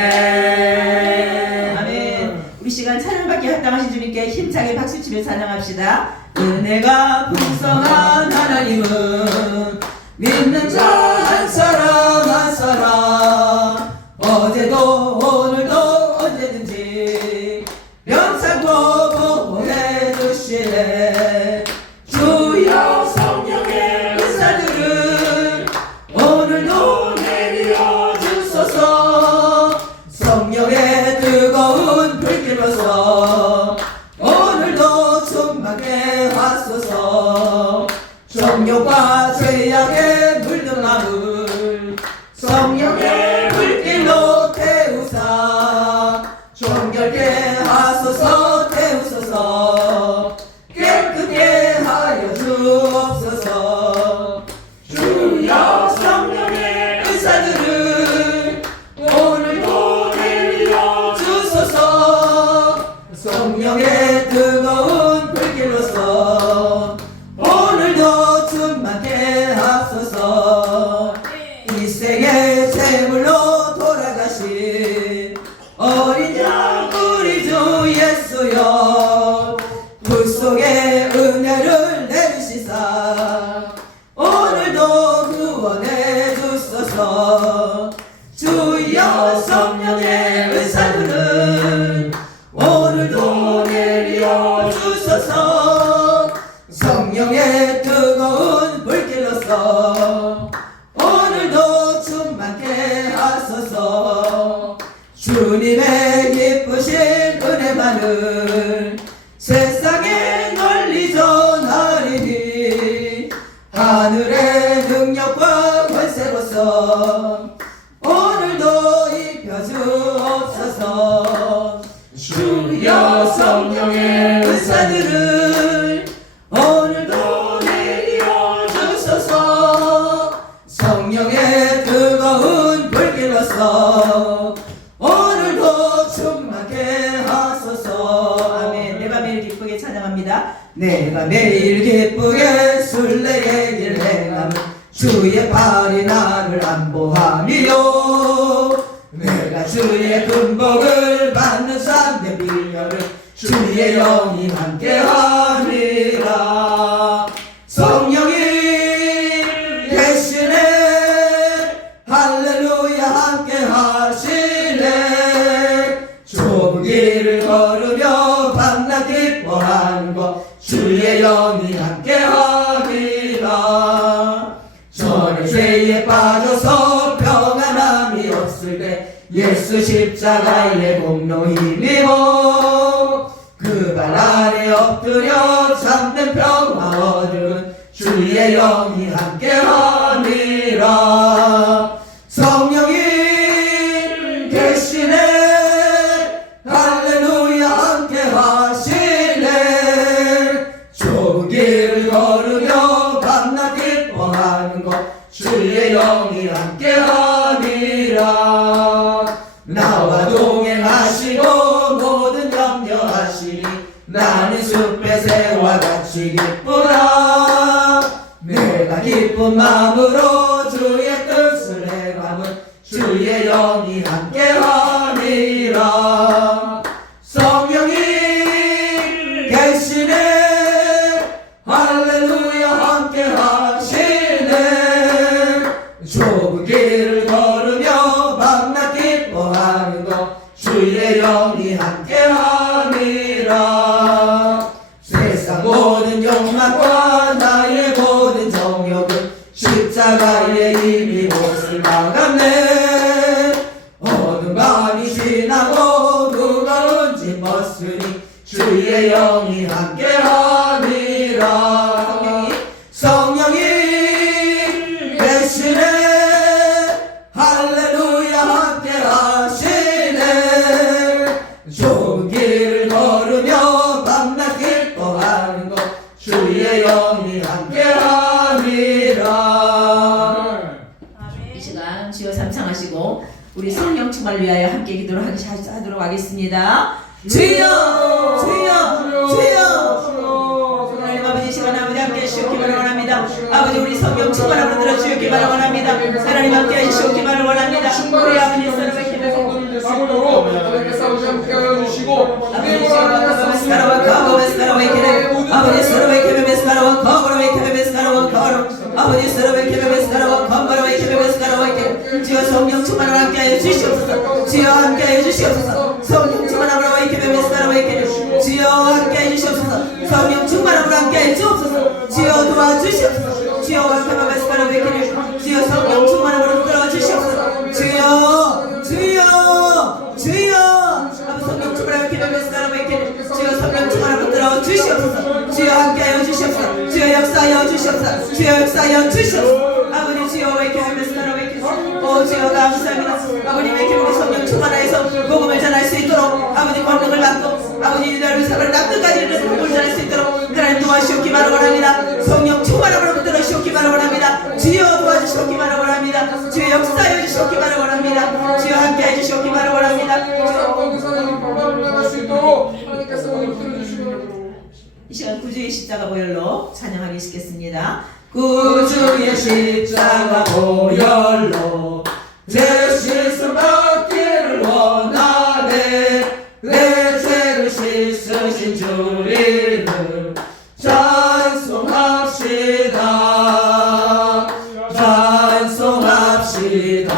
아멘. 우리 시간 찬양받기 합당하신 주님께 힘차게 박수치며 찬양합시다. 은혜가 풍성한 하나님은 믿는 자 한 사람 한 사람 어제도 오늘도 언제든지 명상도 보호해 주시네. 주여 성령의 은사들을 오늘도 내려 주소서. 성령의 뜨거운 불길로서 오늘도 충만케 하소서. 정욕과 죄악에 물든 마음 성령의 불길로 태우사 정결케 하소서. 태우소서. 깨끗게 하여 주옵소서. 주여 성령의 은사들을 오늘도 내려 주소서. 성령의 뜨거운 불길로서 오늘도 충만케 하소서. 이 생의 제물로 돌아가신 어린 양 우리 주 예수여 불속의 은혜를 내리시사 오늘도 구원해 주소서. 주여 성령의 은사들을 오늘도 내려 주소서. 성령의 뜨거운 불길로서 오늘도 충만케 하소서. 주님의 기쁘신 은혜만을 세상에 널리 전하리니 하늘의 능력과 권세로서 오늘도 입혀주옵소서. 주여 성령의 은사들을 오늘도 내려 주소서. 성령의 뜨거운 불길로서 오늘도 충만케 하소서. 아멘. 내가 매일 기쁘게 찬양합니다. 내가 매일 기쁘게 순례의 길 행함은 주의 팔이 나를 안보함이요. 내가 주의 금복을 받는 삶의 미련을 주의 영이 함께하리라. 성령이 계시네. 할렐루야 함께하리라. 예수 십자가의 공로 힘입어 그 발 아래 엎드려 참된 평화 얻은 주의 영이 함께하니라. 성령이 계시네 할렐루야 함께하시네. 좁은 길을 걸으며 밤낮 기뻐하는 것 주의 영이 함께하니라. 나와 동행하시고 모든 염려하시니 나는 숲의 새와 같이 기쁘라. 내가 기쁜 마음으로 주의 뜻을 행함은 주의 영이 함께하니라. 성령이 계시네 할렐루야 함께하시네. 좁은 길을 걸으며 밤낮 기뻐하는 것 주의 영이 함께하니라. 세상 모든 욕망과 나의 모든 정욕은 십자가의 힘이 못을 막았네. 어두운 밤이 지나고 무거운 짐 벗으니 주의 영이 함께하니라. 성령이 계시네 할렐루야 함께하시네. 좁은 길을 걸으며 밤낮 기뻐하는 것 주의 영이 함께하니라. 이 시간 주여 삼창하시고 우리 성령 충만을 위하여 함께 기도하도록 하겠습니다. 주여 주여 주여. 하나님 아버지 시간 아버지 함께 해주시기를 원합니다. 아버지 우리 성령 충만함으로 들어주시기를 원합니다. 하나님 함께 해주시기를 원합니다. 우리 아버지 사랑의 기도 성도님들 싸우도록 하나님께서 아버지 함께 하여 주시고 아버지 사랑과 거부의 사랑의 기도 아버지 사랑의 기도의 사랑과 거부의 기도의 사랑과 거로 아버지 사랑의 기도의 사랑과 거부의 기도의 사랑과 기도 주여 성령 충만을 함께 하여 주시옵소서. 주여 함께 하여 주시옵소서. 성령 충만함으로 기도의 사랑의 기도 주여 함께 하여 주시옵소서. 성령 충만함으로 함께 하여 주옵소서. 주여 도와주시옵소서. 주여 함께 사랑의 기도 주여 성령 충만함으로 들어주시옵소서. 주여 주여 주여 아버지 성령 충만함으로 기도의 사랑의 기도 주여 성령 충만함으로 들어주시옵소서. 주여 함께하여 주시옵소서. 주여 역사하여 주시옵소서. 주여 역사하여 주시옵소서. 아버지 주여 왜 이렇게 하면서 사랑의 기도 오 주여 감사합니다. 아버지 왜 이렇게 우리 성령 충만하여서 복음을 전할 수 있도록 아버지 권능을 받고 아버지 너를 사랑을 남끝까지 이르는 복음을 전할 수 있도록 하나님 도와주시옵기만을 원합니다. 성령 충만함으로 들어주시옵기만을 원합니다. 주여 도와주시옵기만을 원합니다. 주여 역사하여 주시옵기만을 원합니다. 주여 함께해 주시옵기만을 원합니다. 이 시간 구주의 십자가 보혈로 찬양하기 시겠습니다. 구주의 십자가 보혈로 내 씻음 받기를 원하네. 내 죄를 씻으신 주 이름 찬송합시다. 찬송합시다.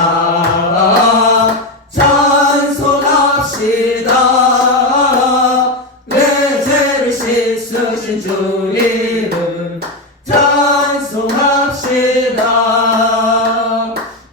찬송합시다. 내 죄를 씻으신 주 이름 찬송합시다.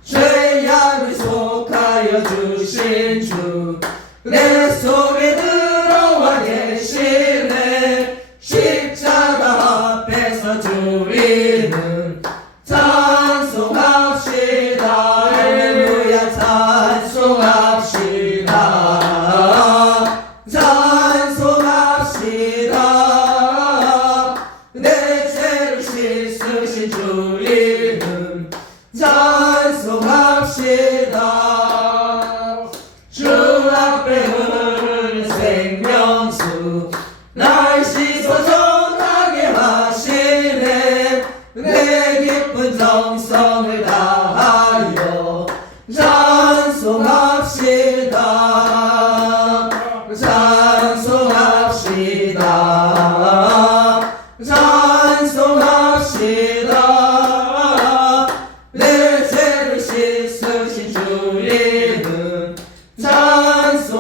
죄악을 속하여 주신 주 내 속에 들어와 계시네. 십자가 앞에서 주 이름 찬송합시다. 할렐루야 찬송합시다. 찬송합시다. 내 죄를 씻으신 주 이름 찬송합시다. 주 앞에 흐르는 생명수 날 씻어 전하게 하시네. 내 깊은 정성을 다하여 찬송합시다. 찬송합시다. 찬송합시다. 내 죄를 씻으신 주 이름 찬송합시다.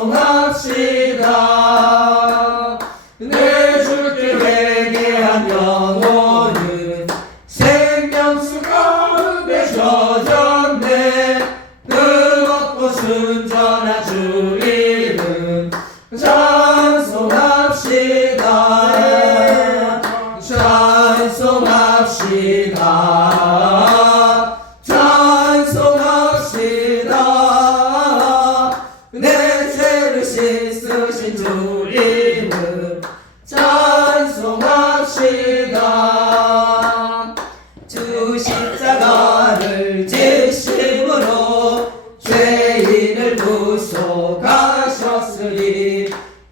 내 주께 회개한 영혼은 생명수 가운데 젖었네. 뜨겁고 순전한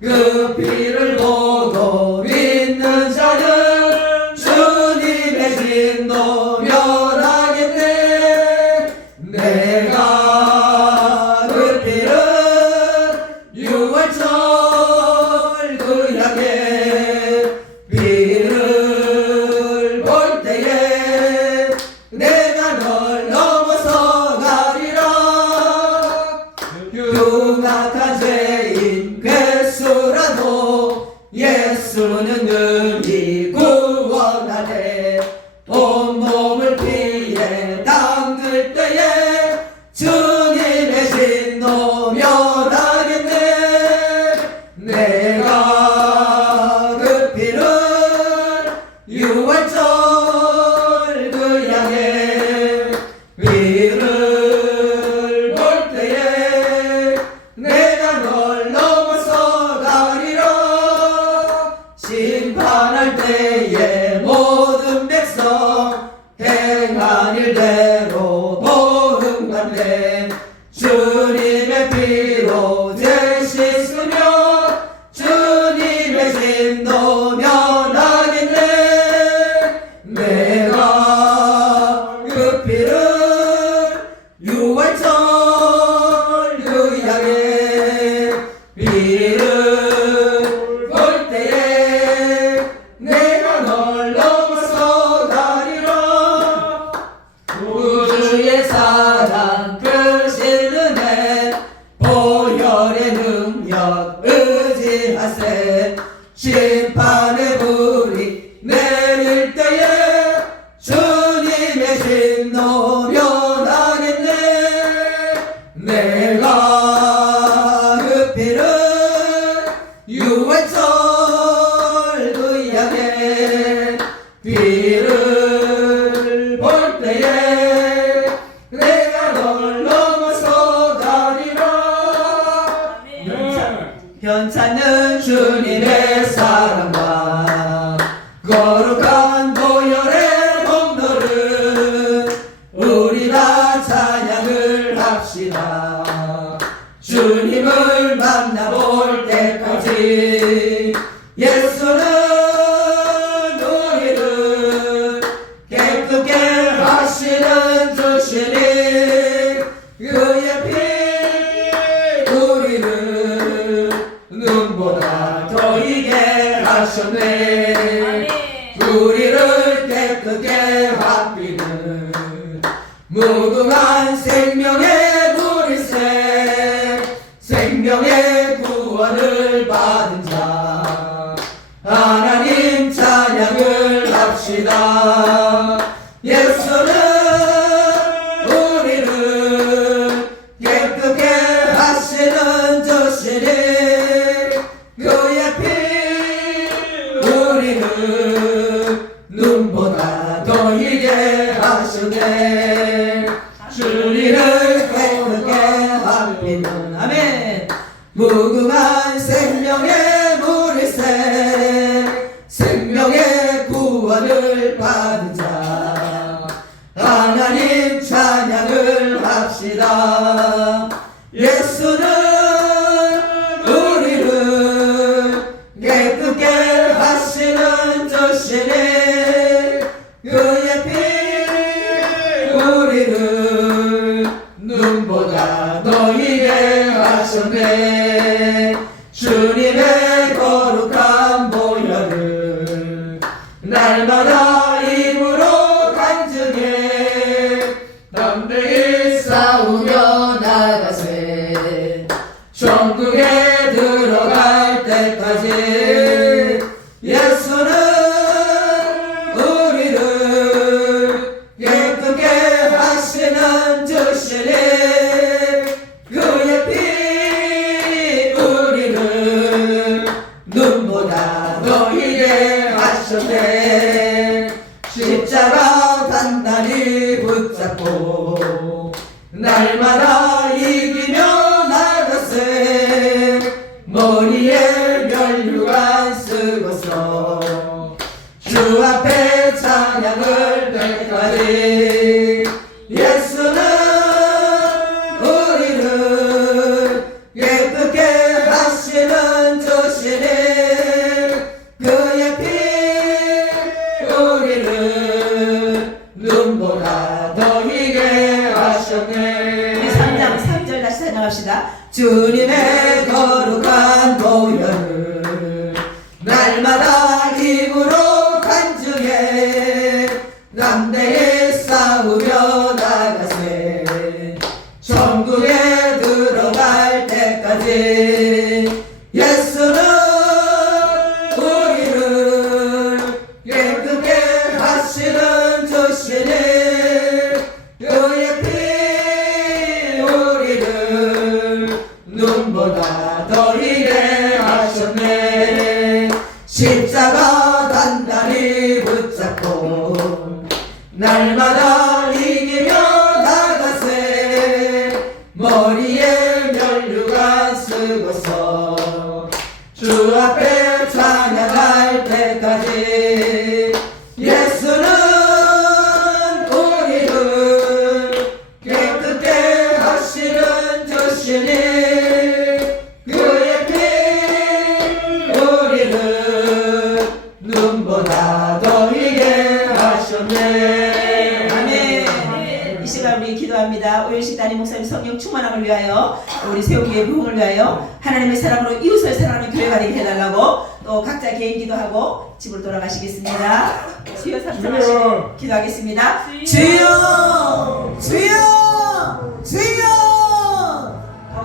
그 피를 보고 믿는 자는 주님의 진노 면하겠네. 내가 그 피를 유월절 그 양의 피를 볼 때에 내가 널 넘어서 가리라. 흉악한 죄인 괴수라도 예수는 능히 구원하네. 온몸을 피에 담글 때에 주님의 진노 면하겠네. 내가 그 피를 유월절 그 양의 피를 볼 때에 내가 널 넘어서 가리라. 심판할 때에 모든 백성 행한 일대로 보응받네. 주님의 피로 죄 씻으며 주님의 진노 면하겠네. 내가 그 피를 유월절 그 양의 피를 볼 때에 내가 널 넘어서 가리라. 우주의 사랑 크신 은혜 보혈의 능력 의지하세. 심판의 불이 내릴 때에 주님의 진노 면하겠네. 내가 그 피를 유월절 그 양의 피를 볼 때에 내가 널 넘어서 가리라. 현찬은 주님의 사랑과 거룩한 보혈의 공로를 우리 다 찬양을 합시다. 주님을 만나볼 때까지 예수는 우리를 깨끗게 하시는 주시니 그의 피 우리를 눈보다 더 이게 하셨네. 우리를 깨끗게 합비는 무궁한 생명의 물일세. 생명의 구원을 받은 자 하나님 찬양을 합시다. 예수는 우리를 깨끗게 하시는 주시니 그의 피 우리를 눈보다 더 이게 하시네. 주님을 깨끗게 합니다. 아멘. 무궁한 생명의 물일세. 생명의 구원을 받은 자 하나님 찬양을 합시다. 예수는 우리를 깨끗게 하시는 주시니 그의 피 우리를 눈보다 더 이게 하셨네. 주님의 거룩한 보혈을 날마다 입으로 간증해 담대히 싸우며 나가세. 천국에 들어갈 때까지 예수는 우리를 깨끗게 하시는 주시니 그의 피 합시다. 주님의 거룩한 보혈을 날마다 입으로 간증해 남대에 싸우며 나가세 천국에 들어갈 때까지 예수는 우리를 깨끗게 하시는 주시니 그의 피 우리를 눈보다 더 희게 하셨네 십자가 단단히 붙잡고 날마다 이기며 나가세 머리에 면류관 쓰고서 주 앞에 찬양할 때까지 예수는 우리를 깨끗게 하시는 주시니 그의 피 우리를 눈보다 더 희게 하셨네 아멘. 이 시간 우리 기도합니다. 오일식 담임 목사님 성령 충만함을 위하여 우리 세우기의 부흥을 위하여 하나님의 사랑으로 이웃을 사랑하는 교회가 되게 해달라고 또 각자 개인 기도하고 집으로 돌아가시겠습니다. 주여 삼성하시고 기도하겠습니다. 주여 주여 주여